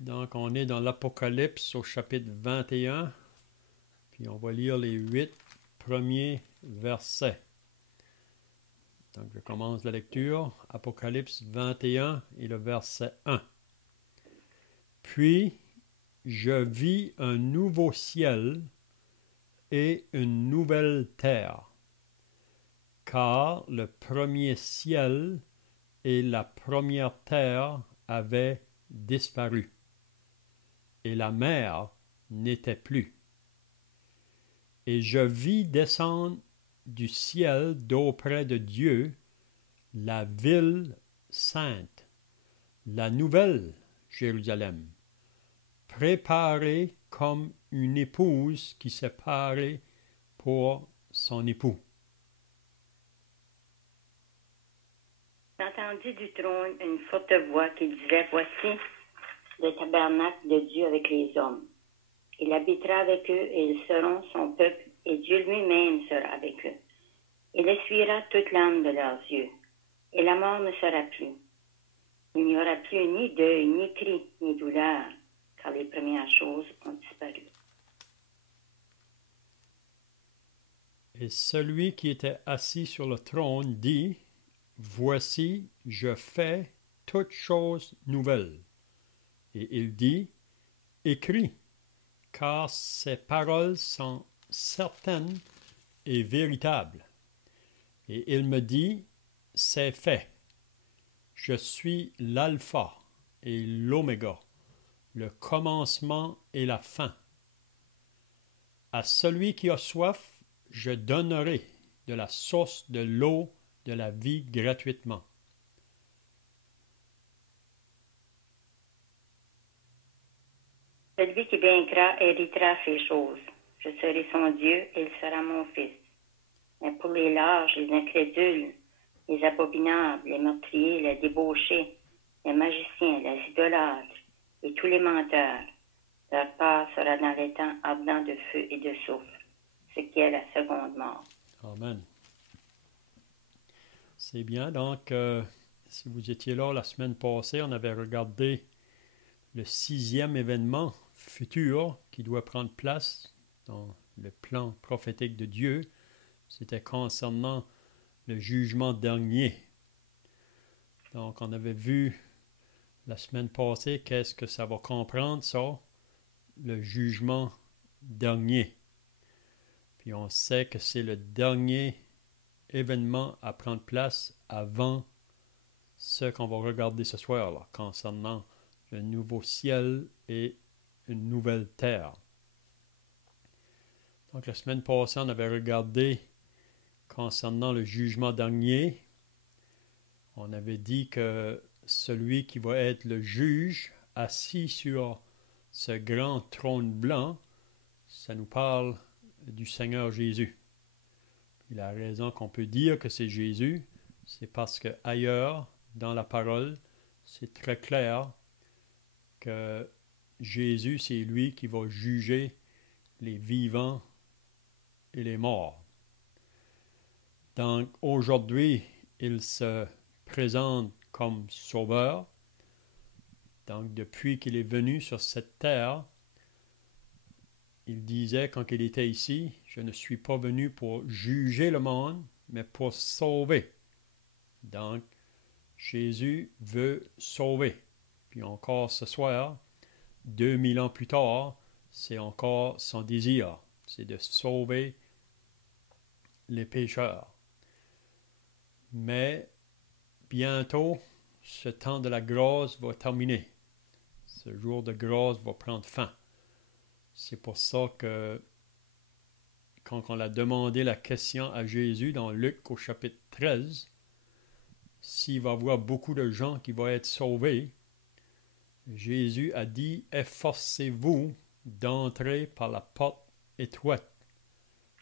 Donc, on est dans l'Apocalypse au chapitre 21, puis on va lire les 8 premiers versets. Donc, je commence la lecture. Apocalypse 21 et le verset 1. Puis, je vis un nouveau ciel et une nouvelle terre, car le premier ciel et la première terre avaient disparu, et la mer n'était plus. Et je vis descendre du ciel d'auprès de Dieu la ville sainte, la nouvelle Jérusalem, préparée comme une épouse qui s'est parée pour son époux. J'entendis du trône une forte voix qui disait, « Voici le tabernacle de Dieu avec les hommes. Il habitera avec eux et ils seront son peuple et Dieu lui-même sera avec eux. Il essuiera toute larme de leurs yeux et la mort ne sera plus. Il n'y aura plus ni deuil, ni cri, ni douleur, car les premières choses ont disparu. » Et celui qui était assis sur le trône dit, « Voici, je fais toutes choses nouvelles. » Et il dit, « Écris, car ces paroles sont certaines et véritables. » Et il me dit, « C'est fait. Je suis l'alpha et l'oméga, le commencement et la fin. À celui qui a soif, je donnerai de la source de l'eau de la vie gratuitement. » Celui qui vaincra héritera ces choses. Je serai son Dieu et il sera mon fils. Mais pour les lâches, les incrédules, les abominables, les meurtriers, les débauchés, les magiciens, les idolâtres et tous les menteurs, leur part sera dans les temps ardents de feu et de soufre, ce qui est la seconde mort. Amen. C'est bien. Donc, si vous étiez là la semaine passée, on avait regardé le 6e événement futur qui doit prendre place dans le plan prophétique de Dieu. C'était concernant le jugement dernier. Donc, on avait vu la semaine passée qu'est-ce que ça va comprendre, ça, le jugement dernier. Puis on sait que c'est le dernier événement à prendre place avant ce qu'on va regarder ce soir, là, concernant le nouveau ciel et une nouvelle terre. Donc, la semaine passée, on avait regardé concernant le jugement dernier. On avait dit que celui qui va être le juge assis sur ce grand trône blanc, ça nous parle du Seigneur Jésus. Puis la raison qu'on peut dire que c'est Jésus, c'est parce que ailleurs, dans la parole, c'est très clair que Jésus, c'est lui qui va juger les vivants et les morts. Donc aujourd'hui, il se présente comme sauveur. Donc depuis qu'il est venu sur cette terre, il disait quand il était ici, « Je ne suis pas venu pour juger le monde, mais pour sauver. » Donc, Jésus veut sauver. Puis encore ce soir, 2000 ans plus tard, c'est encore son désir, c'est de sauver les pécheurs. Mais bientôt, ce temps de la grâce va terminer. Ce jour de grâce va prendre fin. C'est pour ça que quand on a demandé la question à Jésus dans Luc au chapitre 13, s'il va y avoir beaucoup de gens qui vont être sauvés, Jésus a dit, « Efforcez-vous d'entrer par la porte étroite,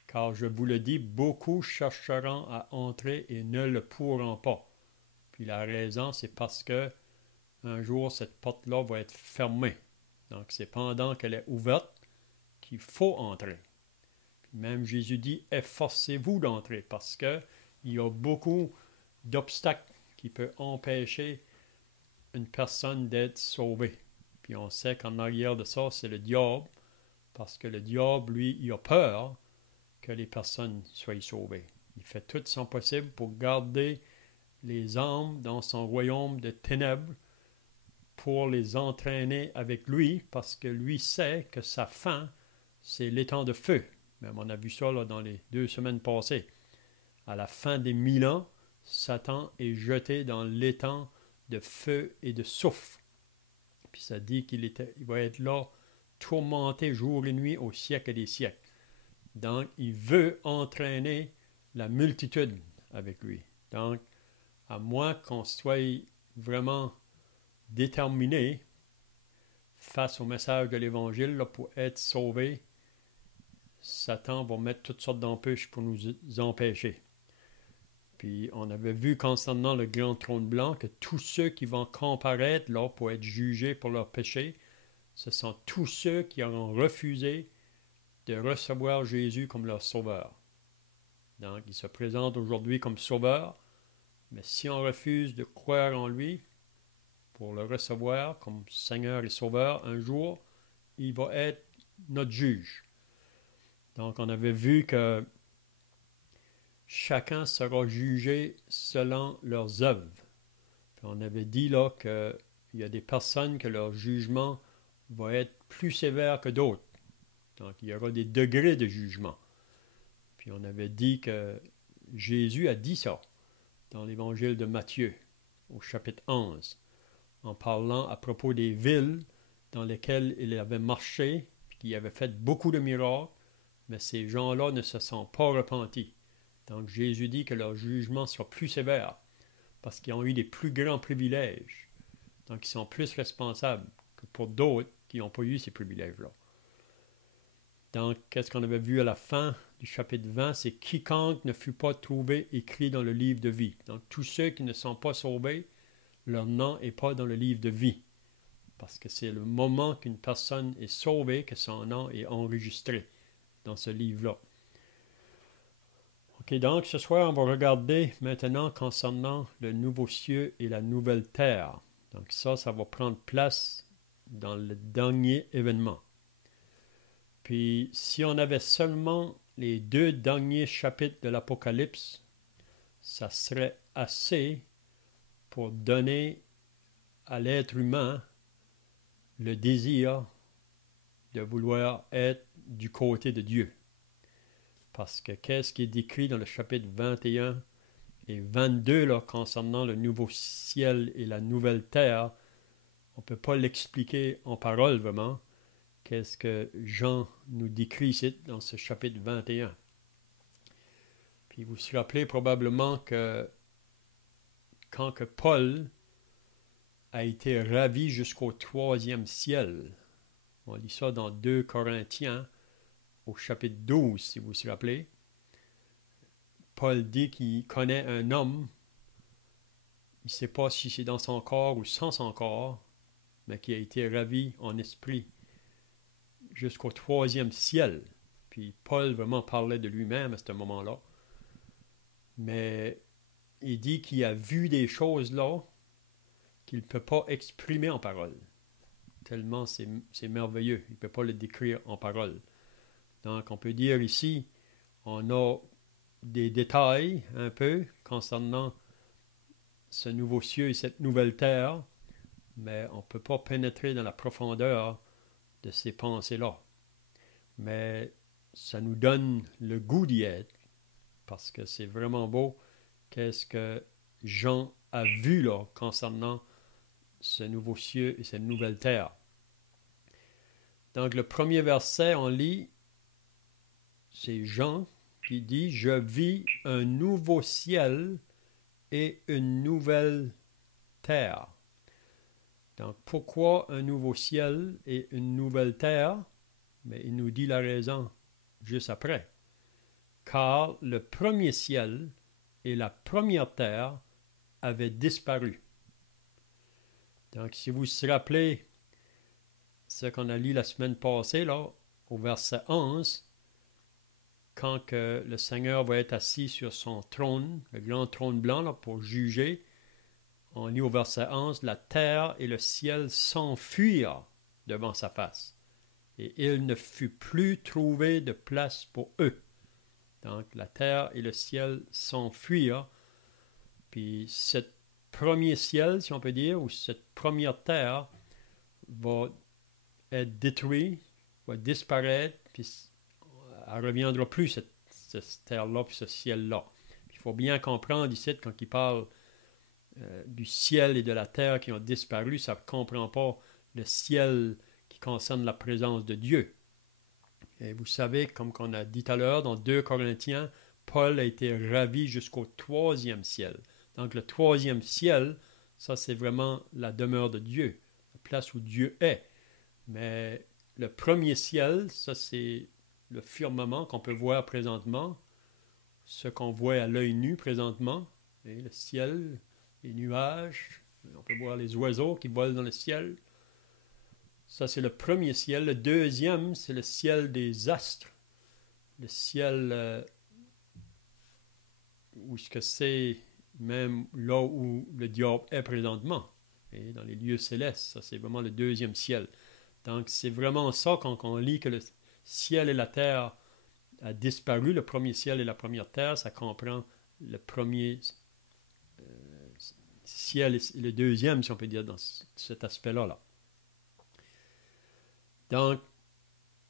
car je vous le dis, beaucoup chercheront à entrer et ne le pourront pas. » Puis la raison, c'est parce que un jour, cette porte-là va être fermée. Donc, c'est pendant qu'elle est ouverte qu'il faut entrer. Puis même Jésus dit, « Efforcez-vous d'entrer » parce qu'il y a beaucoup d'obstacles qui peuvent empêcher une personne d'être sauvée. Puis on sait qu'en arrière de ça, c'est le diable, parce que le diable, lui, il a peur que les personnes soient sauvées. Il fait tout son possible pour garder les âmes dans son royaume de ténèbres, pour les entraîner avec lui, parce que lui sait que sa fin, c'est l'étang de feu. Même on a vu ça là, dans les 2 semaines passées. À la fin des 1000 ans, Satan est jeté dans l'étang de feu et de soufre. Puis ça dit qu'il va être là, tourmenté jour et nuit au siècle des siècles. Donc, il veut entraîner la multitude avec lui. Donc, à moins qu'on soit vraiment déterminé face au message de l'Évangile pour être sauvé, Satan va mettre toutes sortes d'empêches pour nous empêcher. Puis on avait vu concernant le grand trône blanc que tous ceux qui vont comparaître là pour être jugés pour leurs péchés, ce sont tous ceux qui auront refusé de recevoir Jésus comme leur sauveur. Donc, il se présente aujourd'hui comme sauveur, mais si on refuse de croire en lui pour le recevoir comme Seigneur et Sauveur, un jour, il va être notre juge. Donc, on avait vu que chacun sera jugé selon leurs œuvres. Puis on avait dit là qu'il y a des personnes que leur jugement va être plus sévère que d'autres. Donc, il y aura des degrés de jugement. Puis on avait dit que Jésus a dit ça dans l'évangile de Matthieu, au chapitre 11, en parlant à propos des villes dans lesquelles il avait marché, puis qu'il avait fait beaucoup de miracles, mais ces gens-là ne se sont pas repentis. Donc Jésus dit que leur jugement sera plus sévère, parce qu'ils ont eu des plus grands privilèges. Donc ils sont plus responsables que pour d'autres qui n'ont pas eu ces privilèges-là. Donc, qu'est-ce qu'on avait vu à la fin du chapitre 20? C'est quiconque ne fut pas trouvé écrit dans le livre de vie. Donc, tous ceux qui ne sont pas sauvés, leur nom n'est pas dans le livre de vie. Parce que c'est le moment qu'une personne est sauvée que son nom est enregistré dans ce livre-là. Ok, donc ce soir, on va regarder maintenant concernant le nouveau ciel et la nouvelle terre. Donc ça va prendre place dans le dernier événement. Puis, si on avait seulement les 2 derniers chapitres de l'Apocalypse, ça serait assez pour donner à l'être humain le désir de vouloir être du côté de Dieu. Parce que qu'est-ce qui est décrit dans le chapitre 21 et 22 là, concernant le nouveau ciel et la nouvelle terre, on ne peut pas l'expliquer en parole vraiment. Qu'est-ce que Jean nous décrit ici dans ce chapitre 21. Puis vous vous rappelez probablement que quand que Paul a été ravi jusqu'au 3e ciel, on lit ça dans 2 Corinthiens au chapitre 12, si vous vous rappelez, Paul dit qu'il connaît un homme, il ne sait pas si c'est dans son corps ou sans son corps, mais qui a été ravi en esprit jusqu'au 3e ciel. Puis Paul vraiment parlait de lui-même à ce moment-là. Mais il dit qu'il a vu des choses là qu'il ne peut pas exprimer en parole. Tellement c'est merveilleux. Il ne peut pas le décrire en parole. Donc on peut dire ici, on a des détails un peu concernant ce nouveau ciel et cette nouvelle terre, mais on ne peut pas pénétrer dans la profondeur de ces pensées-là. Mais ça nous donne le goût d'y être, parce que c'est vraiment beau qu'est-ce que Jean a vu là concernant ce nouveau ciel et cette nouvelle terre. Donc le premier verset, on lit, c'est Jean qui dit « Je vis un nouveau ciel et une nouvelle terre ». Donc, pourquoi un nouveau ciel et une nouvelle terre? Mais il nous dit la raison juste après. Car le premier ciel et la première terre avaient disparu. Donc, si vous vous rappelez ce qu'on a lu la semaine passée, là, au verset 11, quand que le Seigneur va être assis sur son trône, le grand trône blanc, là, pour juger, on lit au verset 11, « La terre et le ciel s'enfuirent devant sa face. Et il ne fut plus trouvé de place pour eux. Donc la terre et le ciel s'enfuirent. Puis ce premier ciel, si on peut dire, ou cette première terre, va être détruite, va disparaître, puis elle ne reviendra plus, cette terre-là, puis ce ciel-là. Il faut bien comprendre ici, quand il parle du ciel et de la terre qui ont disparu, ça ne comprend pas le ciel qui concerne la présence de Dieu. Et vous savez, comme on a dit tout à l'heure, dans 2 Corinthiens, Paul a été ravi jusqu'au 3e ciel. Donc le 3e ciel, ça c'est vraiment la demeure de Dieu, la place où Dieu est. Mais le premier ciel, ça c'est le firmament qu'on peut voir présentement, ce qu'on voit à l'œil nu présentement, et le ciel, les nuages, on peut voir les oiseaux qui volent dans le ciel. Ça, c'est le premier ciel. Le deuxième, c'est le ciel des astres. Le ciel où ce que c'est même là où le diable est présentement. Et dans les lieux célestes, ça, c'est vraiment le deuxième ciel. Donc, c'est vraiment ça quand on lit que le ciel et la terre a disparu, le premier ciel et la première terre, ça comprend le premier ciel et le deuxième, si on peut dire, dans cet aspect-là. Là. Donc,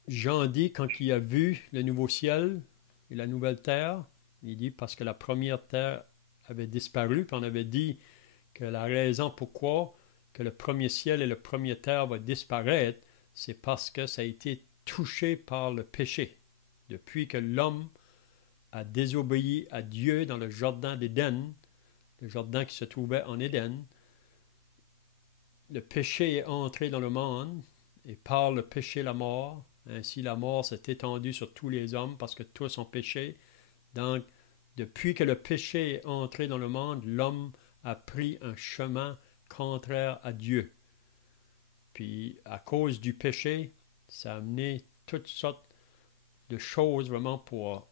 Jean dit, quand il a vu le nouveau ciel et la nouvelle terre, il dit parce que la première terre avait disparu, puis on avait dit que la raison pourquoi que le premier ciel et la première terre vont disparaître, c'est parce que ça a été touché par le péché. Depuis que l'homme a désobéi à Dieu dans le jardin d'Éden, le jardin qui se trouvait en Éden, le péché est entré dans le monde, et par le péché la mort, ainsi la mort s'est étendue sur tous les hommes parce que tous ont péché. Donc, depuis que le péché est entré dans le monde, l'homme a pris un chemin contraire à Dieu. Puis, à cause du péché, ça a amené toutes sortes de choses vraiment pour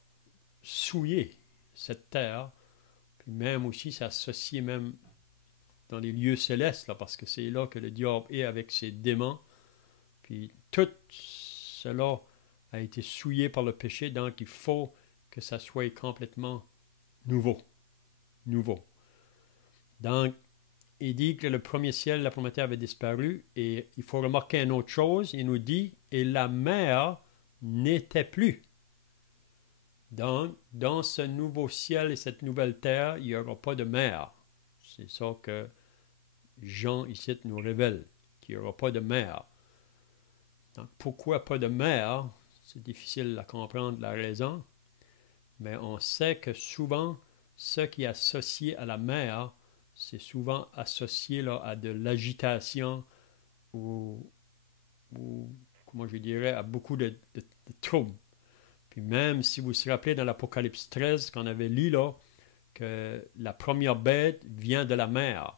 souiller cette terre. Puis même aussi, ça s'associe même dans les lieux célestes, là, parce que c'est là que le diable est avec ses démons. Puis tout cela a été souillé par le péché, donc il faut que ça soit complètement nouveau. Nouveau. Donc, il dit que le premier ciel, la première terre avait disparu, et il faut remarquer une autre chose, il nous dit, et la mer n'était plus. Donc, dans ce nouveau ciel et cette nouvelle terre, il n'y aura pas de mer. C'est ça que Jean ici nous révèle, qu'il n'y aura pas de mer. Donc, pourquoi pas de mer? C'est difficile à comprendre la raison, mais on sait que souvent, ce qui est associé à la mer, c'est souvent associé là, à de l'agitation ou, comment je dirais, à beaucoup de troubles. Puis même si vous vous rappelez dans l'Apocalypse 13 qu'on avait lu là, que la première bête vient de la mer.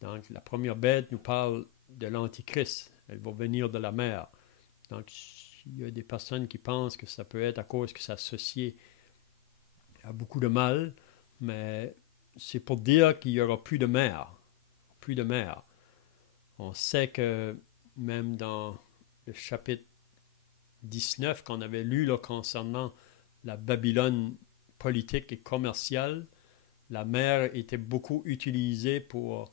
Donc la première bête nous parle de l'Antichrist. Elle va venir de la mer. Donc il y a des personnes qui pensent que ça peut être à cause que c'est associé à beaucoup de mal, mais c'est pour dire qu'il n'y aura plus de mer. Plus de mer. On sait que même dans le chapitre 19 qu'on avait lu là, concernant la Babylone politique et commerciale, la mer était beaucoup utilisée pour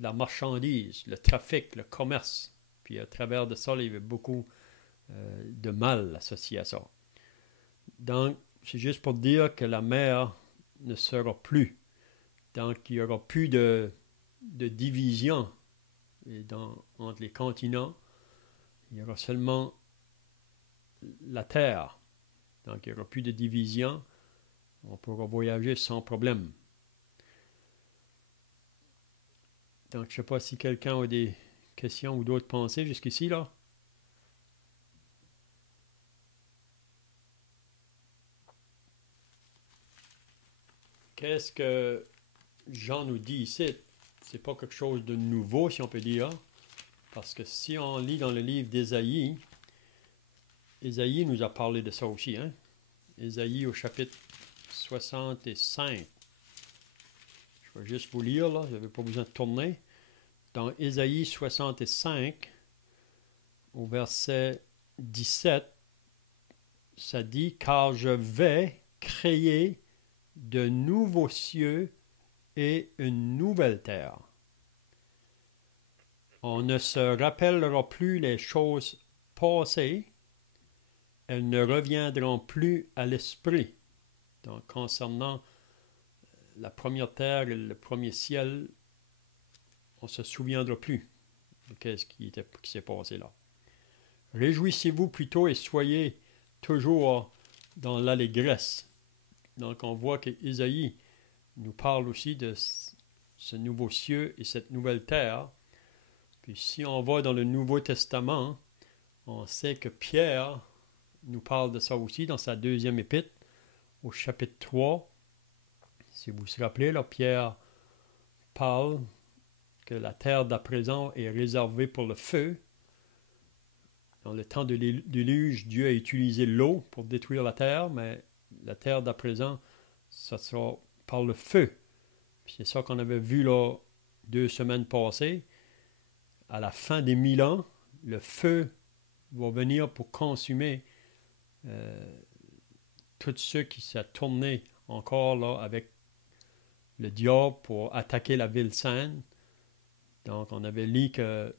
la marchandise, le trafic, le commerce. Puis à travers de ça, il y avait beaucoup de mal associé à ça. Donc, c'est juste pour dire que la mer ne sera plus. Donc, il n'y aura plus de division entre les continents. Il y aura seulement la terre. Donc, il n'y aura plus de division. On pourra voyager sans problème. Donc, je ne sais pas si quelqu'un a des questions ou d'autres pensées jusqu'ici, là. Qu'est-ce que Jean nous dit ici? C'est pas quelque chose de nouveau, si on peut dire. Parce que si on lit dans le livre d'Ésaïe, Ésaïe nous a parlé de ça aussi. Hein? Ésaïe au chapitre 65. Je vais juste vous lire, là. Je n'avais pas besoin de tourner. dans Ésaïe 65, au verset 17, ça dit « Car je vais créer de nouveaux cieux et une nouvelle terre. On ne se rappellera plus les choses passées, elles ne reviendront plus à l'esprit. » Donc, concernant la première terre et le premier ciel, on ne se souviendra plus de ce qui s'est passé là. Réjouissez-vous plutôt et soyez toujours dans l'allégresse. Donc, on voit qu'Ésaïe nous parle aussi de ce nouveau cieux et cette nouvelle terre. Puis, si on va dans le Nouveau Testament, on sait que Pierre nous parle de ça aussi dans sa deuxième épître, au chapitre 3. Si vous vous rappelez, là, Pierre parle que la terre d'à présent est réservée pour le feu. Dans le temps de déluge, Dieu a utilisé l'eau pour détruire la terre, mais la terre d'à présent, ça sera par le feu. Puis c'est ça qu'on avait vu là 2 semaines passées. À la fin des 1000 ans, le feu va venir pour consumer tous ceux qui s'est tourné encore là avec le diable pour attaquer la ville sainte. Donc on avait lu qu'un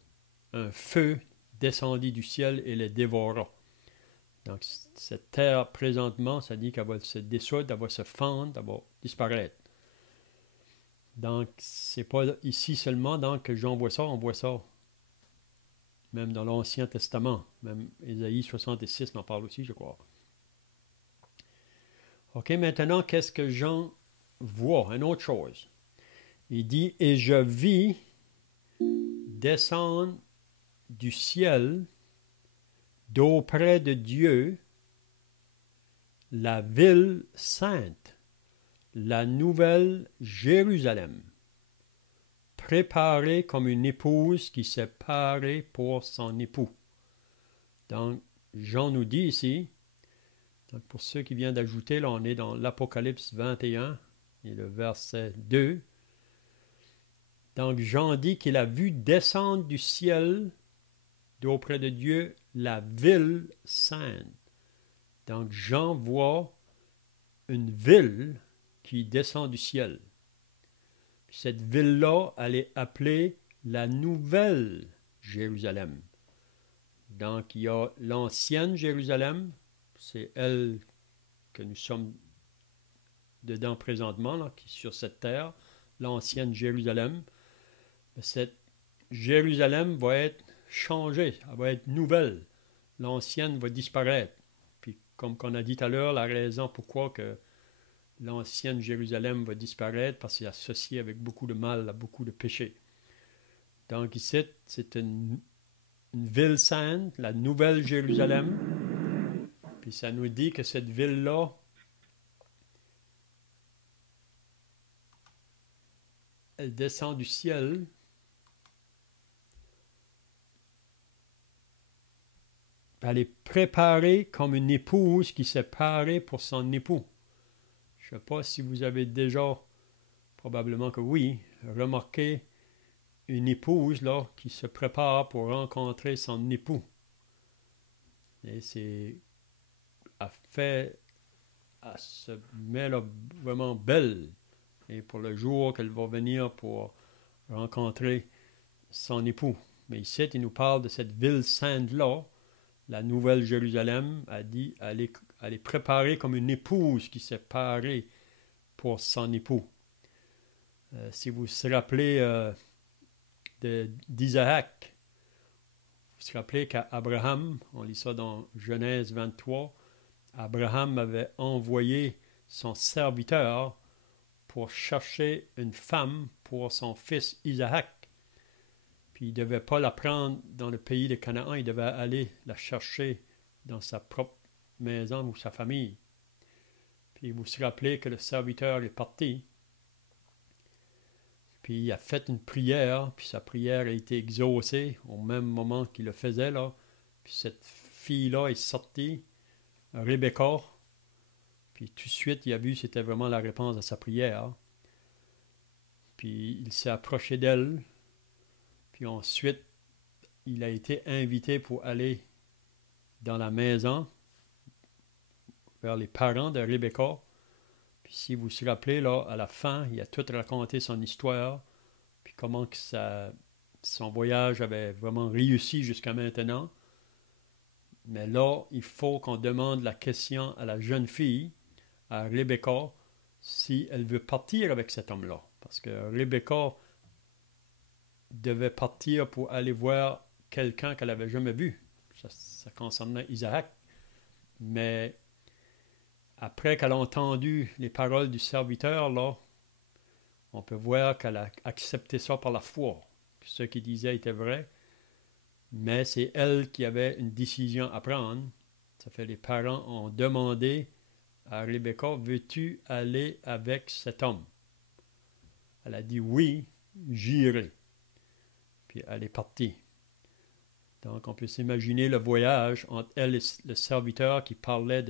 feu descendit du ciel et les dévora. Donc cette terre présentement, ça dit qu'elle va se dissoudre, elle va se fendre, elle va disparaître. Donc c'est pas ici seulement donc, que Jean voit ça, on voit ça même dans l'Ancien Testament. Même Ésaïe 66 en parle aussi, je crois. Ok, maintenant, qu'est-ce que Jean voit? Une autre chose. Il dit, « Et je vis descendre du ciel d'auprès de Dieu la ville sainte, la nouvelle Jérusalem, préparée comme une épouse qui s'est parée pour son époux. » Donc, Jean nous dit ici, donc pour ceux qui viennent d'ajouter, là on est dans l'Apocalypse 21 et le verset 2. Donc Jean dit qu'il a vu descendre du ciel d'auprès de Dieu la ville sainte. Donc Jean voit une ville qui descend du ciel. Cette ville-là, elle est appelée la Nouvelle Jérusalem. Donc il y a l'ancienne Jérusalem, c'est elle que nous sommes dedans présentement, là, qui est sur cette terre, l'ancienne Jérusalem. Cette Jérusalem va être changée, elle va être nouvelle. L'ancienne va disparaître. Puis, comme on a dit tout à l'heure, la raison pourquoi que l'ancienne Jérusalem va disparaître, parce qu'elle est associée avec beaucoup de mal, beaucoup de péché. Donc ici, c'est une ville sainte, la nouvelle Jérusalem. Puis ça nous dit que cette ville-là, elle descend du ciel. Elle est préparée comme une épouse qui s'est parée pour son époux. Je ne sais pas si vous avez déjà, probablement que oui, remarqué une épouse là, qui se prépare pour rencontrer son époux. Et c'est... Elle se met là vraiment belle. Et pour le jour qu'elle va venir pour rencontrer son époux. Mais ici, il nous parle de cette ville sainte-là, la Nouvelle Jérusalem. Elle dit, elle est préparée comme une épouse qui s'est parée pour son époux. Si vous vous rappelez d'Isaac, vous vous rappelez qu'Abraham, on lit ça dans Genèse 23, Abraham avait envoyé son serviteur pour chercher une femme pour son fils Isaac. Puis il ne devait pas la prendre dans le pays de Canaan, il devait aller la chercher dans sa propre maison ou sa famille. Puis vous vous rappelez que le serviteur est parti. Puis il a fait une prière, puis sa prière a été exaucée au même moment qu'il le faisait, là. Puis cette fille-là est sortie, Rebecca. Puis tout de suite, il a vu que c'était vraiment la réponse à sa prière. Puis il s'est approché d'elle. Puis ensuite, il a été invité pour aller dans la maison vers les parents de Rebecca. Puis si vous vous rappelez, là, à la fin, il a tout raconté son histoire, puis comment que son voyage avait vraiment réussi jusqu'à maintenant. Mais là, il faut qu'on demande la question à la jeune fille, à Rebecca, si elle veut partir avec cet homme-là. Parce que Rebecca devait partir pour aller voir quelqu'un qu'elle n'avait jamais vu. Ça concernait Isaac. Mais après qu'elle a entendu les paroles du serviteur, là, on peut voir qu'elle a accepté ça par la foi. Ce qu'il disait était vrai. Mais c'est elle qui avait une décision à prendre. Ça fait les parents ont demandé à Rebecca, veux-tu aller avec cet homme? Elle a dit oui, j'irai. Puis elle est partie. Donc on peut s'imaginer le voyage entre elle et le serviteur qui parlait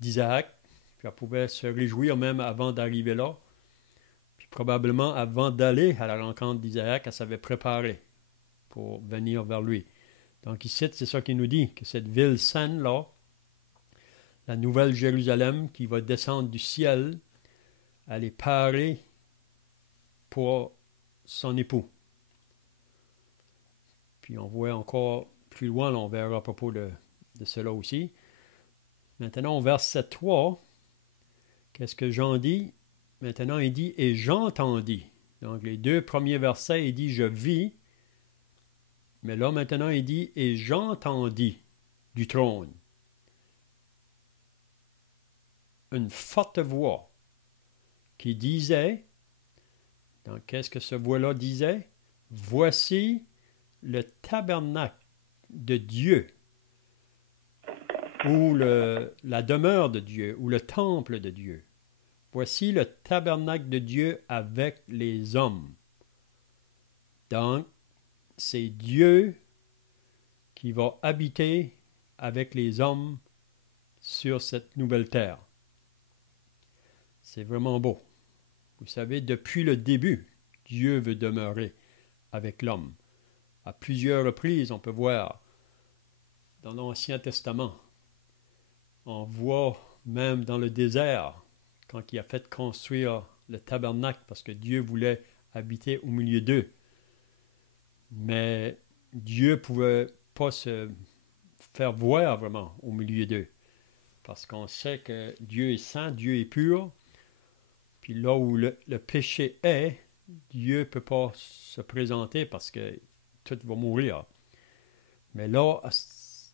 d'Isaac. Puis elle pouvait se réjouir même avant d'arriver là. Puis probablement avant d'aller à la rencontre d'Isaac, elle s'avait préparée pour venir vers lui. Donc ici, c'est ça qu'il nous dit, que cette ville sainte-là, la nouvelle Jérusalem qui va descendre du ciel, elle est parée pour son époux. Puis on voit encore plus loin, là, on verra à propos de cela aussi. Maintenant, au verset 3, qu'est-ce que Jean dit? Maintenant, il dit « Et j'entendis ». Donc, les deux premiers versets, il dit « Je vis ». Mais là, maintenant, il dit « Et j'entendis du trône une forte voix qui disait, donc qu'est-ce que ce voix-là disait? Voici le tabernacle de Dieu, ou la demeure de Dieu, ou le temple de Dieu. Voici le tabernacle de Dieu avec les hommes. Donc, c'est Dieu qui va habiter avec les hommes sur cette nouvelle terre. C'est vraiment beau. Vous savez, depuis le début, Dieu veut demeurer avec l'homme. À plusieurs reprises, on peut voir dans l'Ancien Testament, on voit même dans le désert, quand il a fait construire le tabernacle, parce que Dieu voulait habiter au milieu d'eux. Mais Dieu ne pouvait pas se faire voir vraiment au milieu d'eux. Parce qu'on sait que Dieu est saint, Dieu est pur. Puis là où le péché est, Dieu ne peut pas se présenter parce que tout va mourir. Mais là,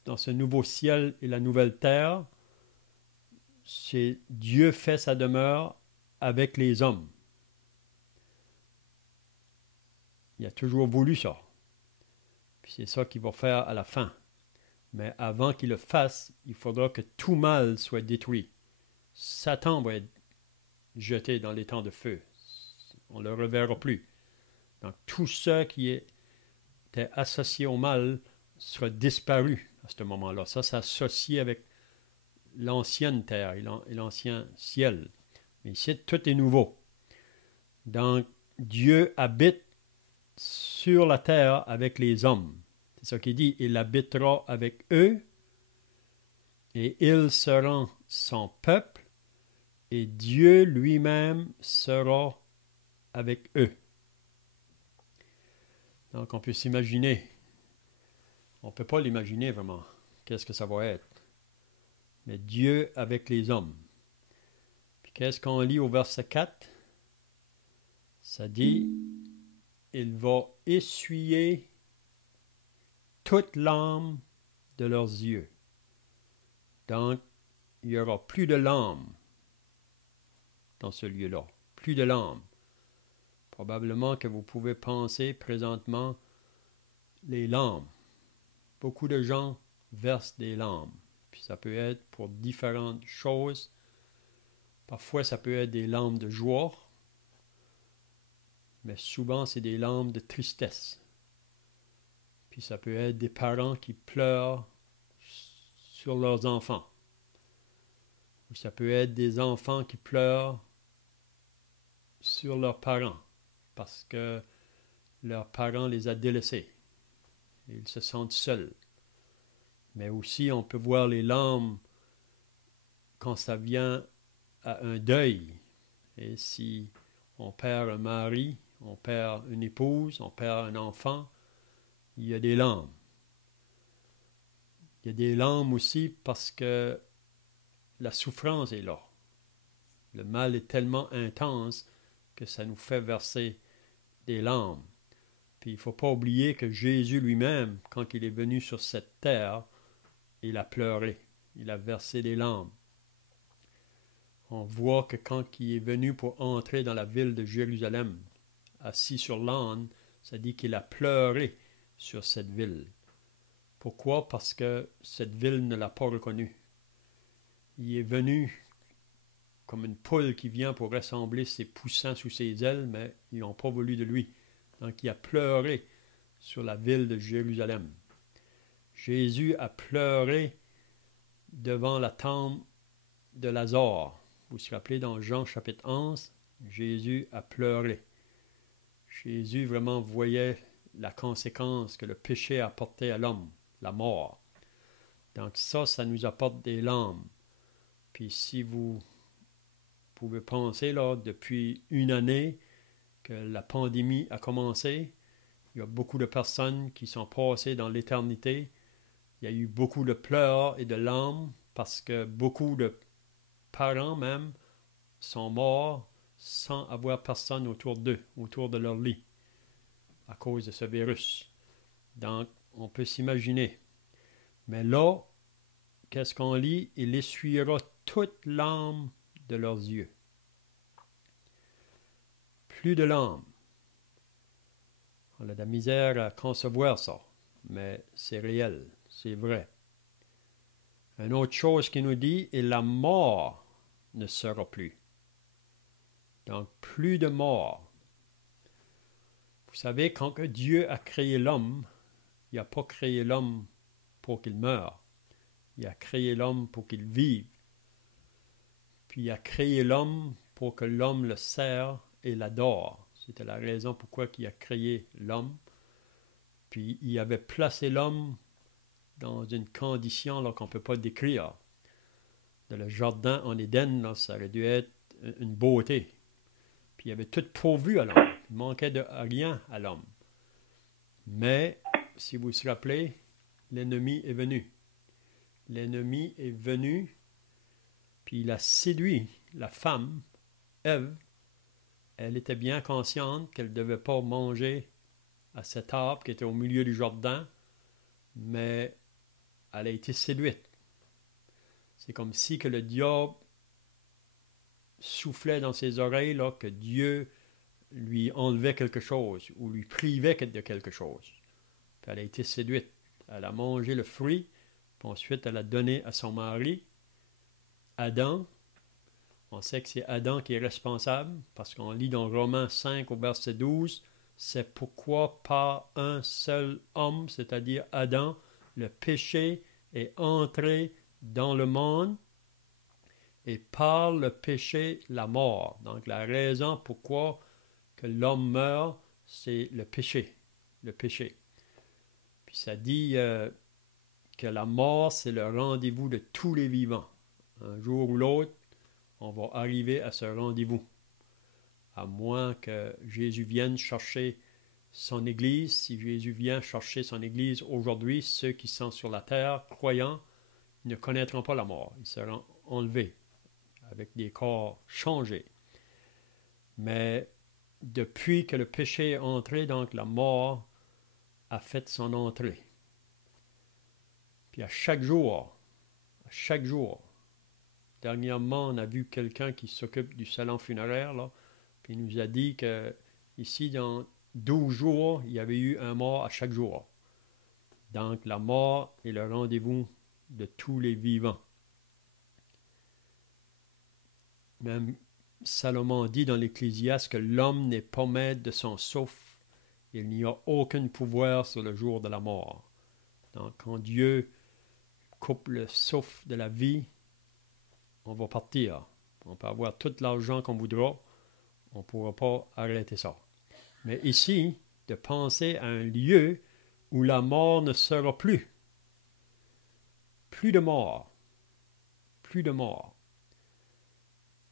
dans ce nouveau ciel et la nouvelle terre, c'est Dieu fait sa demeure avec les hommes. Il a toujours voulu ça. Puis c'est ça qu'il va faire à la fin. Mais avant qu'il le fasse, il faudra que tout mal soit détruit. Satan va être jeté dans les temps de feu. On ne le reverra plus. Donc tout ce qui était associé au mal sera disparu à ce moment-là. Ça s'associe avec l'ancienne terre et l'ancien ciel. Mais ici, tout est nouveau. Donc Dieu habite sur la terre avec les hommes. C'est ça qu'il dit. Il habitera avec eux et ils seront son peuple et Dieu lui-même sera avec eux. Donc on peut s'imaginer. On ne peut pas l'imaginer vraiment. Qu'est-ce que ça va être? Mais Dieu avec les hommes. Puis qu'est-ce qu'on lit au verset 4? Ça dit, il va essuyer toute larme de leurs yeux. Donc, il n'y aura plus de larmes dans ce lieu-là. Plus de larmes. Probablement que vous pouvez penser présentement les larmes. Beaucoup de gens versent des larmes. Puis ça peut être pour différentes choses. Parfois, ça peut être des larmes de joie. Mais souvent, c'est des larmes de tristesse. Puis ça peut être des parents qui pleurent sur leurs enfants. Ou ça peut être des enfants qui pleurent sur leurs parents. Parce que leurs parents les a délaissés. Ils se sentent seuls. Mais aussi, on peut voir les larmes quand ça vient à un deuil. Et si on perd un mari, on perd une épouse, on perd un enfant, il y a des larmes. Il y a des larmes aussi parce que la souffrance est là. Le mal est tellement intense que ça nous fait verser des larmes. Puis il ne faut pas oublier que Jésus lui-même, quand il est venu sur cette terre, il a pleuré, il a versé des larmes. On voit que quand il est venu pour entrer dans la ville de Jérusalem, assis sur l'âne, ça dit qu'il a pleuré sur cette ville. Pourquoi? Parce que cette ville ne l'a pas reconnu. Il est venu comme une poule qui vient pour rassembler ses poussins sous ses ailes, mais ils n'ont pas voulu de lui. Donc il a pleuré sur la ville de Jérusalem. Jésus a pleuré devant la tombe de Lazare. Vous vous rappelez dans Jean chapitre 11, Jésus a pleuré. Jésus vraiment voyait la conséquence que le péché a apporté à l'homme, la mort. Donc ça nous apporte des larmes. Puis si vous pouvez penser, là, depuis une année que la pandémie a commencé, il y a beaucoup de personnes qui sont passées dans l'éternité. Il y a eu beaucoup de pleurs et de larmes parce que beaucoup de parents même sont morts sans avoir personne autour d'eux, autour de leur lit, à cause de ce virus. Donc, on peut s'imaginer. Mais là, qu'est-ce qu'on lit? Il essuiera toute larmes de leurs yeux. Plus de larmes. On a de la misère à concevoir ça, mais c'est réel, c'est vrai. Une autre chose qui nous dit, et la mort ne sera plus. Donc, plus de mort. Vous savez, quand Dieu a créé l'homme, il n'a pas créé l'homme pour qu'il meure. Il a créé l'homme pour qu'il vive. Puis il a créé l'homme pour que l'homme le serve et l'adore. C'était la raison pourquoi il a créé l'homme. Puis il avait placé l'homme dans une condition là, qu'on ne peut pas décrire. Dans le jardin en Éden, là, ça aurait dû être une beauté. Puis il avait tout pourvu à l'homme. Il manquait de rien à l'homme. Mais, si vous vous rappelez, l'ennemi est venu. L'ennemi est venu, puis il a séduit la femme, Ève. Elle était bien consciente qu'elle ne devait pas manger à cet arbre qui était au milieu du jardin, mais elle a été séduite. C'est comme si que le diable soufflait dans ses oreilles là, que Dieu lui enlevait quelque chose ou lui privait de quelque chose. Puis elle a été séduite. Elle a mangé le fruit, puis ensuite elle a donné à son mari, Adam. On sait que c'est Adam qui est responsable, parce qu'on lit dans Romains 5 au verset 12, c'est pourquoi par un seul homme, c'est-à-dire Adam, le péché est entré dans le monde, et par le péché, la mort. Donc la raison pourquoi que l'homme meurt, c'est le péché. Le péché. Puis ça dit que la mort, c'est le rendez-vous de tous les vivants. Un jour ou l'autre, on va arriver à ce rendez-vous. À moins que Jésus vienne chercher son Église. Si Jésus vient chercher son Église aujourd'hui, ceux qui sont sur la terre, croyants, ne connaîtront pas la mort. Ils seront enlevés avec des corps changés. Mais depuis que le péché est entré, donc la mort a fait son entrée. Puis à chaque jour, dernièrement, on a vu quelqu'un qui s'occupe du salon funéraire, là, puis il nous a dit que ici, dans 12 jours, il y avait eu un mort à chaque jour. Donc la mort est le rendez-vous de tous les vivants. Même Salomon dit dans l'Ecclésiaste que l'homme n'est pas maître de son souffle. Il n'y a aucun pouvoir sur le jour de la mort. Donc quand Dieu coupe le souffle de la vie, on va partir. On peut avoir tout l'argent qu'on voudra, on ne pourra pas arrêter ça. Mais ici, de penser à un lieu où la mort ne sera plus. Plus de mort. Plus de mort.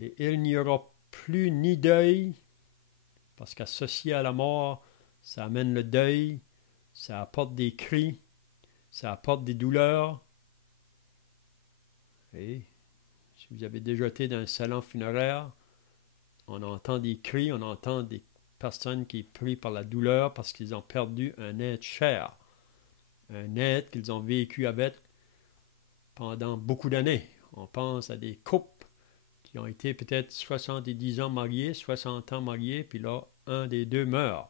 Et il n'y aura plus ni deuil, parce qu'associé à la mort, ça amène le deuil, ça apporte des cris, ça apporte des douleurs. Et si vous avez déjà été dans un salon funéraire, on entend des cris, on entend des personnes qui prient par la douleur parce qu'ils ont perdu un être cher, un être qu'ils ont vécu avec pendant beaucoup d'années. On pense à des couples qui ont été peut-être 70 ans mariés, 60 ans mariés, puis là, un des deux meurt.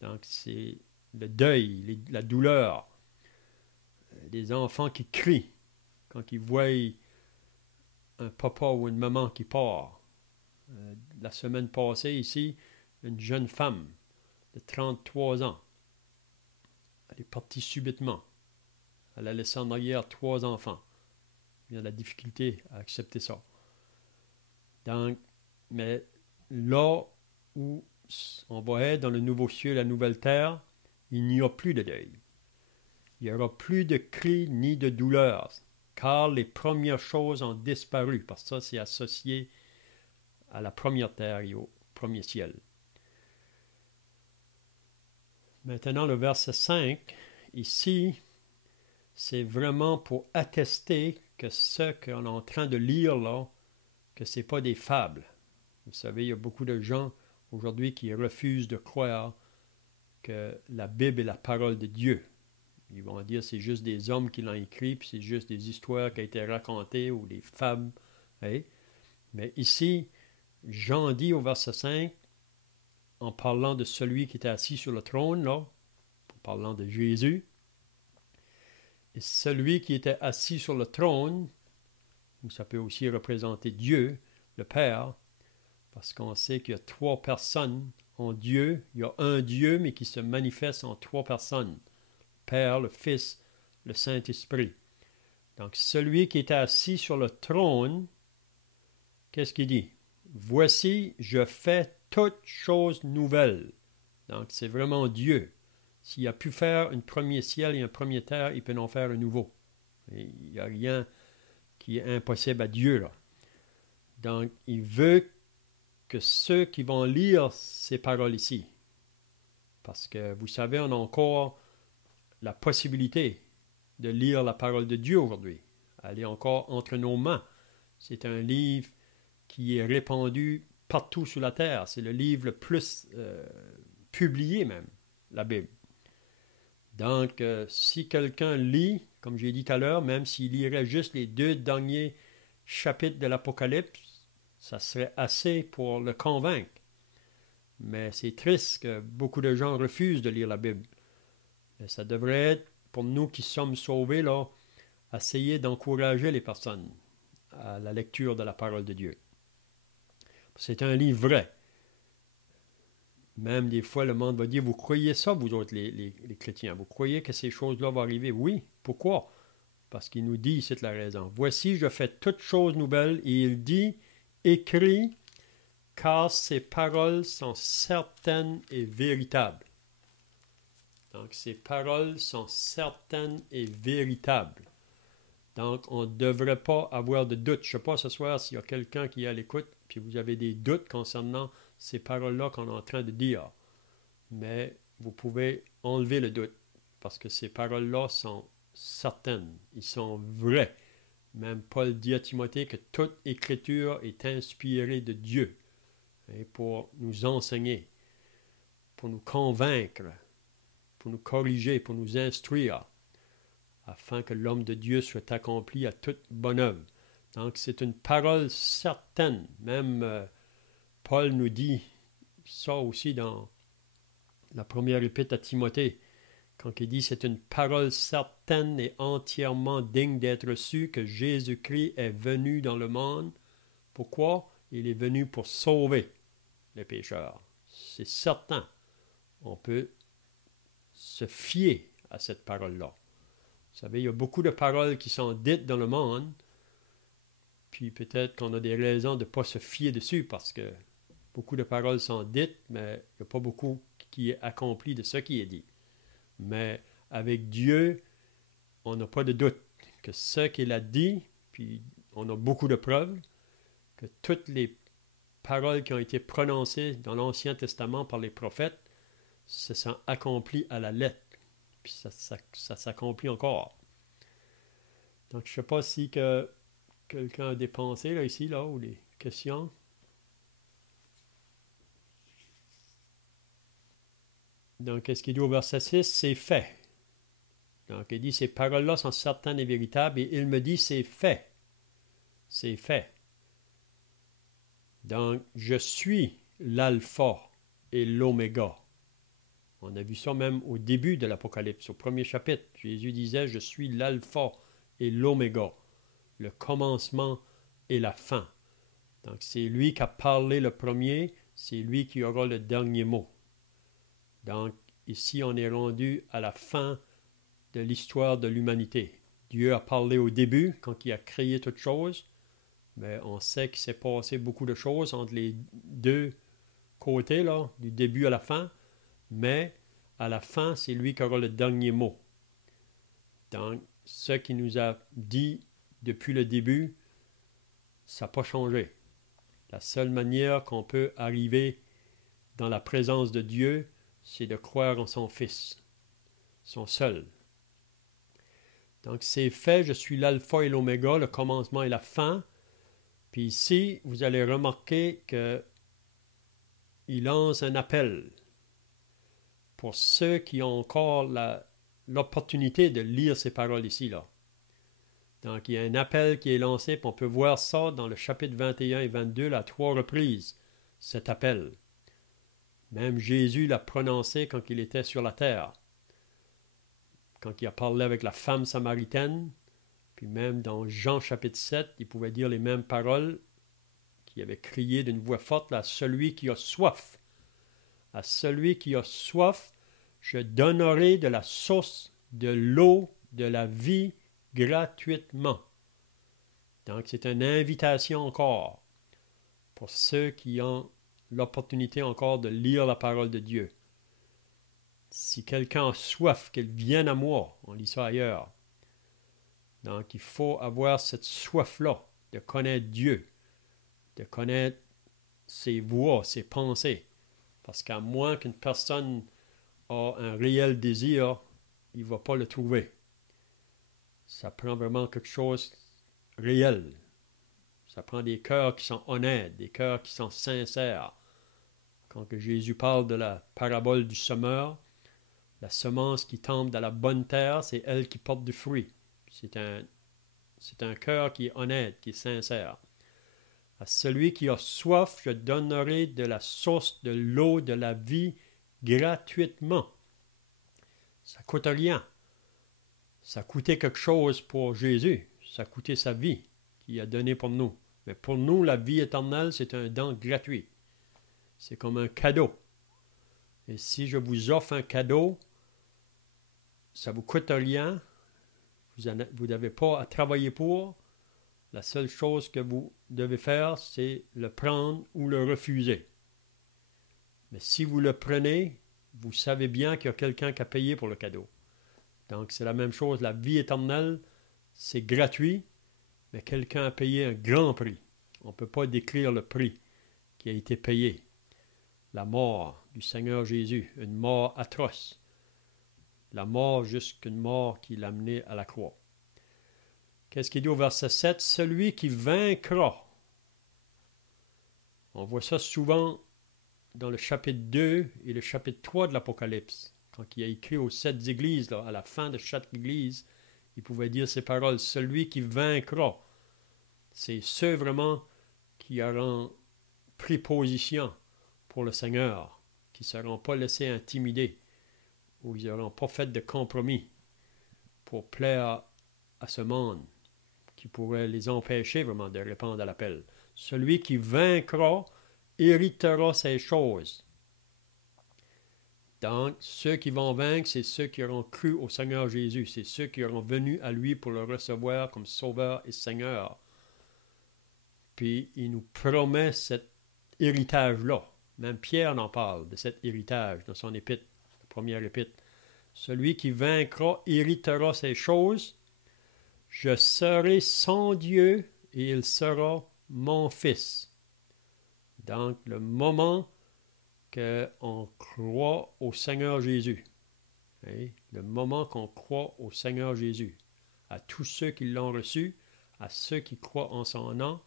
Donc, c'est le deuil, la douleur. Des enfants qui crient quand ils voient un papa ou une maman qui part. La semaine passée, ici, une jeune femme de 33 ans. Elle est partie subitement. Elle a laissé en arrière 3 enfants. Il y a la difficulté à accepter ça. Donc, mais là où on va être dans le nouveau ciel, la nouvelle terre, il n'y a plus de deuil. Il n'y aura plus de cris ni de douleurs, car les premières choses ont disparu, parce que ça, c'est associé à la première terre et au premier ciel. Maintenant, le verset 5, ici, c'est vraiment pour attester que ce qu'on est en train de lire là, que ce n'est pas des fables. Vous savez, il y a beaucoup de gens aujourd'hui qui refusent de croire que la Bible est la parole de Dieu. Ils vont dire que c'est juste des hommes qui l'ont écrit, puis c'est juste des histoires qui ont été racontées ou des fables. Hein? Mais ici, Jean dit au verset 5, en parlant de celui qui était assis sur le trône, là, en parlant de Jésus, et celui qui était assis sur le trône, ou ça peut aussi représenter Dieu, le Père, parce qu'on sait qu'il y a 3 personnes en Dieu. Il y a un Dieu, mais qui se manifeste en 3 personnes. Le Père, le Fils, le Saint-Esprit. Donc, celui qui était assis sur le trône, qu'est-ce qu'il dit? Voici, je fais toutes choses nouvelles. Donc, c'est vraiment Dieu. S'il a pu faire un premier ciel et un premier terre, il peut en faire un nouveau. Et il n'y a rien qui est impossible à Dieu, là. Donc, il veut que ceux qui vont lire ces paroles ici, parce que vous savez, on a encore la possibilité de lire la parole de Dieu aujourd'hui. Elle est encore entre nos mains. C'est un livre qui est répandu partout sur la terre. C'est le livre le plus publié même, la Bible. Donc, si quelqu'un lit, comme j'ai dit tout à l'heure, même s'il lirait juste les 2 derniers chapitres de l'Apocalypse, ça serait assez pour le convaincre. Mais c'est triste que beaucoup de gens refusent de lire la Bible. Mais ça devrait être, pour nous qui sommes sauvés, là, essayer d'encourager les personnes à la lecture de la parole de Dieu. C'est un livre vrai. Même des fois, le monde va dire, vous croyez ça, vous autres, les chrétiens? Vous croyez que ces choses-là vont arriver? Oui. Pourquoi? Parce qu'il nous dit, c'est la raison. Voici, je fais toutes choses nouvelles. Et il dit, écrit, car ces paroles sont certaines et véritables. Donc, ces paroles sont certaines et véritables. Donc, on ne devrait pas avoir de doute. Je ne sais pas ce soir s'il y a quelqu'un qui est à l'écoute, puis vous avez des doutes concernant ces paroles-là qu'on est en train de dire. Mais vous pouvez enlever le doute, parce que ces paroles-là sont certaines, ils sont vrais. Même Paul dit à Timothée que toute écriture est inspirée de Dieu, et pour nous enseigner, pour nous convaincre, pour nous corriger, pour nous instruire, afin que l'homme de Dieu soit accompli à toute bonne œuvre. Donc c'est une parole certaine. Même Paul nous dit ça aussi dans la première épître à Timothée, quand il dit c'est une parole certaine et entièrement digne d'être reçue que Jésus-Christ est venu dans le monde. Pourquoi? Il est venu pour sauver les pécheurs. C'est certain. On peut se fier à cette parole-là. Vous savez, il y a beaucoup de paroles qui sont dites dans le monde, puis peut-être qu'on a des raisons de ne pas se fier dessus parce que beaucoup de paroles sont dites, mais il n'y a pas beaucoup qui est accompli de ce qui est dit. Mais avec Dieu, on n'a pas de doute que ce qu'il a dit, puis on a beaucoup de preuves, que toutes les paroles qui ont été prononcées dans l'Ancien Testament par les prophètes se sont accomplies à la lettre. Puis ça s'accomplit encore. Donc, je ne sais pas si quelqu'un a des pensées là, ici, là, ou des questions. Donc, qu'est-ce qu'il dit au verset 6? C'est fait. Donc, il dit, ces paroles-là sont certaines et véritables, et il me dit, c'est fait. C'est fait. Donc, je suis l'alpha et l'oméga. On a vu ça même au début de l'Apocalypse, au premier chapitre. Jésus disait, je suis l'alpha et l'oméga, le commencement et la fin. Donc, c'est lui qui a parlé le premier, c'est lui qui aura le dernier mot. Donc, ici, on est rendu à la fin de l'histoire de l'humanité. Dieu a parlé au début, quand il a créé toutes choses, mais on sait qu'il s'est passé beaucoup de choses entre les deux côtés, là, du début à la fin, mais à la fin, c'est lui qui aura le dernier mot. Donc, ce qu'il nous a dit depuis le début, ça n'a pas changé. La seule manière qu'on peut arriver dans la présence de Dieu, c'est de croire en son Fils, son seul. Donc, c'est fait, je suis l'alpha et l'oméga, le commencement et la fin. Puis ici, vous allez remarquer qu'il lance un appel pour ceux qui ont encore l'opportunité de lire ces paroles ici, là. Donc, il y a un appel qui est lancé, puis on peut voir ça dans le chapitre 21 et 22, là, à 3 reprises, cet appel. Même Jésus l'a prononcé quand il était sur la terre. Quand il a parlé avec la femme samaritaine, puis même dans Jean chapitre 7, il pouvait dire les mêmes paroles qu'il avait crié d'une voix forte, là, « Celui qui a soif, à celui qui a soif, je donnerai de la source de l'eau de la vie gratuitement. » Donc, c'est une invitation encore pour ceux qui ont l'opportunité encore de lire la parole de Dieu. Si quelqu'un a soif, qu'il vienne à moi. On lit ça ailleurs. Donc, il faut avoir cette soif-là de connaître Dieu, de connaître ses voies, ses pensées. Parce qu'à moins qu'une personne a un réel désir, il ne va pas le trouver. Ça prend vraiment quelque chose de réel. Ça prend des cœurs qui sont honnêtes, des cœurs qui sont sincères. Quand que Jésus parle de la parabole du semeur, la semence qui tombe dans la bonne terre, c'est elle qui porte du fruit. C'est un cœur qui est honnête, qui est sincère. À celui qui a soif, je donnerai de la source de l'eau de la vie gratuitement. Ça ne coûte rien. Ça a coûté quelque chose pour Jésus. Ça a coûté sa vie qu'il a donnée pour nous. Mais pour nous, la vie éternelle, c'est un don gratuit. C'est comme un cadeau. Et si je vous offre un cadeau, ça ne vous coûte rien. Vous n'avez pas à travailler pour. La seule chose que vous devez faire, c'est le prendre ou le refuser. Mais si vous le prenez, vous savez bien qu'il y a quelqu'un qui a payé pour le cadeau. Donc, c'est la même chose. La vie éternelle, c'est gratuit, mais quelqu'un a payé un grand prix. On ne peut pas décrire le prix qui a été payé. La mort du Seigneur Jésus, une mort atroce. La mort jusqu'une mort qui l'a amené à la croix. Qu'est-ce qu'il dit au verset 7? Celui qui vaincra. On voit ça souvent dans le chapitre 2 et le chapitre 3 de l'Apocalypse. Quand il a écrit aux 7 églises, là, à la fin de chaque église, il pouvait dire ces paroles. Celui qui vaincra. C'est ceux vraiment qui auront pris position pour le Seigneur, qui ne seront pas laissés intimider, ou ils n'auront pas fait de compromis pour plaire à ce monde, qui pourrait les empêcher vraiment de répondre à l'appel. Celui qui vaincra héritera ces choses. Donc, ceux qui vont vaincre, c'est ceux qui auront cru au Seigneur Jésus. C'est ceux qui auront venu à lui pour le recevoir comme Sauveur et Seigneur. Puis, il nous promet cet héritage-là. Même Pierre en parle, de cet héritage, dans son épître, la première épître. Celui qui vaincra héritera ces choses. Je serai son Dieu et il sera mon fils. Donc, le moment qu'on croit au Seigneur Jésus, hein, le moment qu'on croit au Seigneur Jésus, à tous ceux qui l'ont reçu, à ceux qui croient en son nom,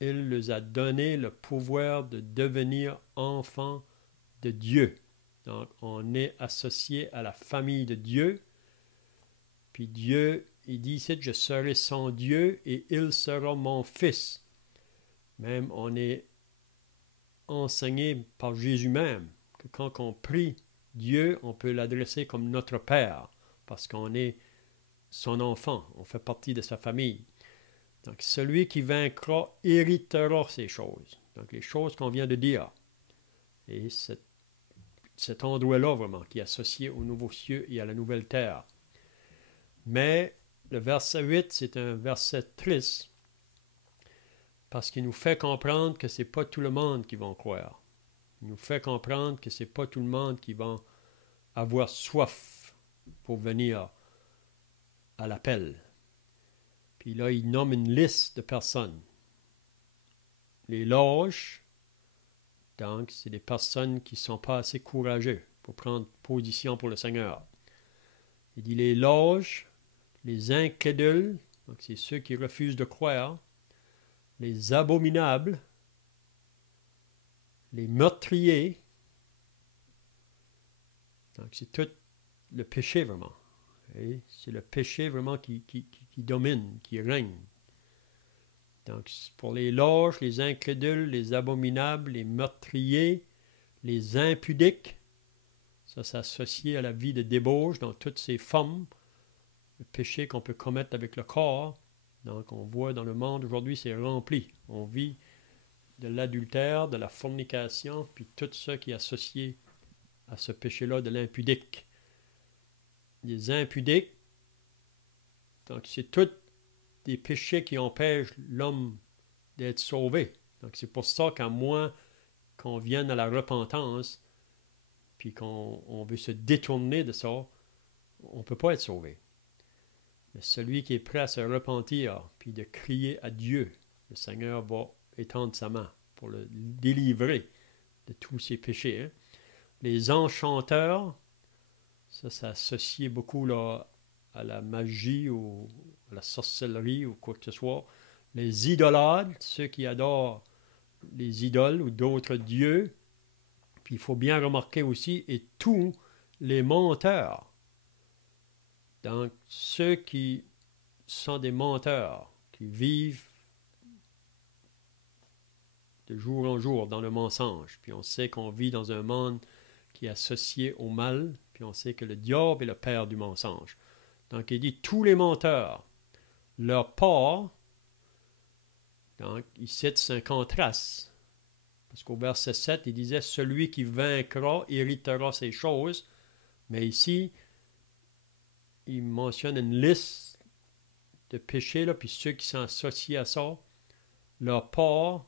il leur a donné le pouvoir de devenir enfants de Dieu. Donc, on est associé à la famille de Dieu. Puis Dieu, il dit ici, je serai son Dieu et il sera mon fils. Même on est enseigné par Jésus même que quand on prie Dieu, on peut l'adresser comme notre Père parce qu'on est son enfant, on fait partie de sa famille. Donc, celui qui vaincra héritera ces choses. Donc, les choses qu'on vient de dire. Et cet endroit-là, vraiment, qui est associé aux nouveaux cieux et à la nouvelle terre. Mais le verset 8, c'est un verset triste parce qu'il nous fait comprendre que ce n'est pas tout le monde qui va croire. Il nous fait comprendre que ce n'est pas tout le monde qui va avoir soif pour venir à l'appel. Puis là, il nomme une liste de personnes. Les lâches, donc, c'est des personnes qui ne sont pas assez courageux pour prendre position pour le Seigneur. Il dit les lâches, les incrédules, donc c'est ceux qui refusent de croire, les abominables, les meurtriers, donc c'est tout le péché vraiment. C'est le péché vraiment qui domine, qui règne. Donc pour les lâches, les incrédules, les abominables, les meurtriers, les impudiques, ça s'associe à la vie de débauche dans toutes ces formes, le péché qu'on peut commettre avec le corps. Donc on voit dans le monde aujourd'hui, c'est rempli. On vit de l'adultère, de la fornication, puis tout ça qui est associé à ce péché-là de l'impudique. Les impudiques, donc c'est tous des péchés qui empêchent l'homme d'être sauvé. Donc c'est pour ça qu'à moins qu'on vienne à la repentance, puis qu'on veut se détourner de ça, on ne peut pas être sauvé. Mais celui qui est prêt à se repentir, puis de crier à Dieu, le Seigneur va étendre sa main pour le délivrer de tous ses péchés. Hein. Les enchanteurs, ça s'associe beaucoup là, à la magie ou à la sorcellerie ou quoi que ce soit. Les idolâtres, ceux qui adorent les idoles ou d'autres dieux. Puis il faut bien remarquer aussi, et tous les menteurs. Donc, ceux qui sont des menteurs, qui vivent de jour en jour dans le mensonge. Puis on sait qu'on vit dans un monde qui est associé au mal, puis on sait que le diable est le père du mensonge. Donc il dit tous les menteurs, leur part, donc il cite c'est un contraste, parce qu'au verset 7, il disait celui qui vaincra héritera ces choses, mais ici, il mentionne une liste de péchés, là, puis ceux qui sont associés à ça, leur part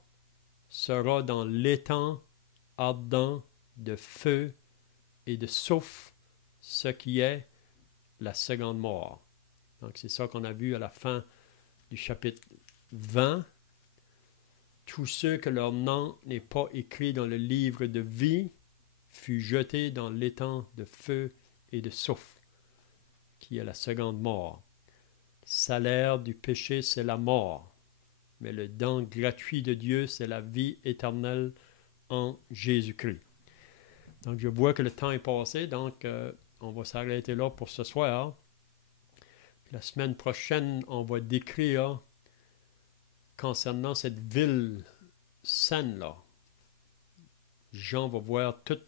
sera dans l'étang ardent de feu et de soufre, ce qui est la seconde mort. Donc c'est ça qu'on a vu à la fin du chapitre 20. Tous ceux que leur nom n'est pas écrit dans le livre de vie fut jeté dans l'étang de feu et de soufre, qui est la seconde mort. Le salaire du péché, c'est la mort, mais le don gratuit de Dieu, c'est la vie éternelle en Jésus-Christ. Donc, je vois que le temps est passé, donc on va s'arrêter là pour ce soir. Puis la semaine prochaine, on va décrire concernant cette ville saine-là. Jean va voir tous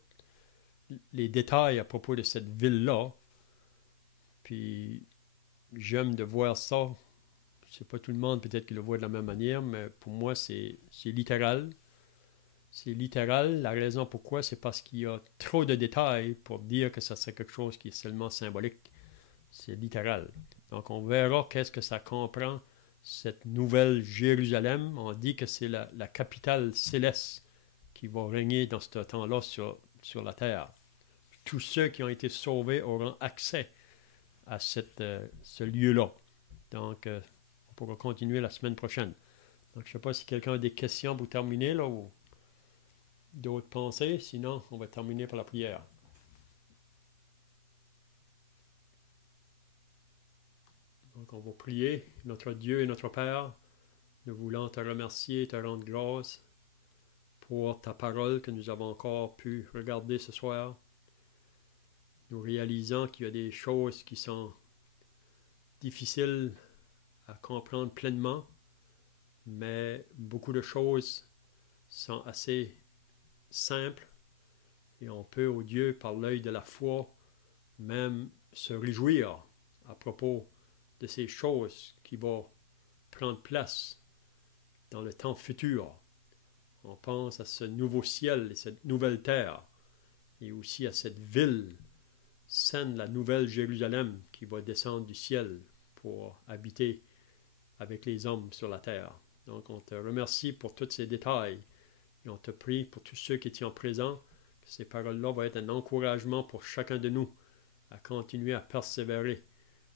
les détails à propos de cette ville-là. Puis, j'aime de voir ça. C'est pas tout le monde peut-être qui le voit de la même manière, mais pour moi, c'est littéral. C'est littéral. La raison pourquoi, c'est parce qu'il y a trop de détails pour dire que ça serait quelque chose qui est seulement symbolique. C'est littéral. Donc, on verra qu'est-ce que ça comprend, cette nouvelle Jérusalem. On dit que c'est la capitale céleste qui va régner dans ce temps-là sur la terre. Tous ceux qui ont été sauvés auront accès à ce lieu-là. Donc, on pourra continuer la semaine prochaine. Donc, je ne sais pas si quelqu'un a des questions pour terminer, là, ou d'autres pensées. Sinon, on va terminer par la prière. Donc, on va prier. Notre Dieu et notre Père, nous voulons te remercier et te rendre grâce pour ta parole que nous avons encore pu regarder ce soir. Nous réalisons qu'il y a des choses qui sont difficiles à comprendre pleinement, mais beaucoup de choses sont assez simples et on peut, au Dieu, par l'œil de la foi, même se réjouir à propos de ces choses qui vont prendre place dans le temps futur. On pense à ce nouveau ciel et cette nouvelle terre et aussi à cette ville sainte, la nouvelle Jérusalem qui va descendre du ciel pour habiter avec les hommes sur la terre. Donc on te remercie pour tous ces détails et on te prie pour tous ceux qui étaient présents que ces paroles-là vont être un encouragement pour chacun de nous à continuer à persévérer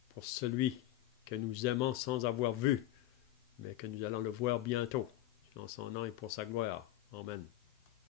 pour celui que nous aimons sans avoir vu, mais que nous allons le voir bientôt. En son nom et pour sa gloire. Amen.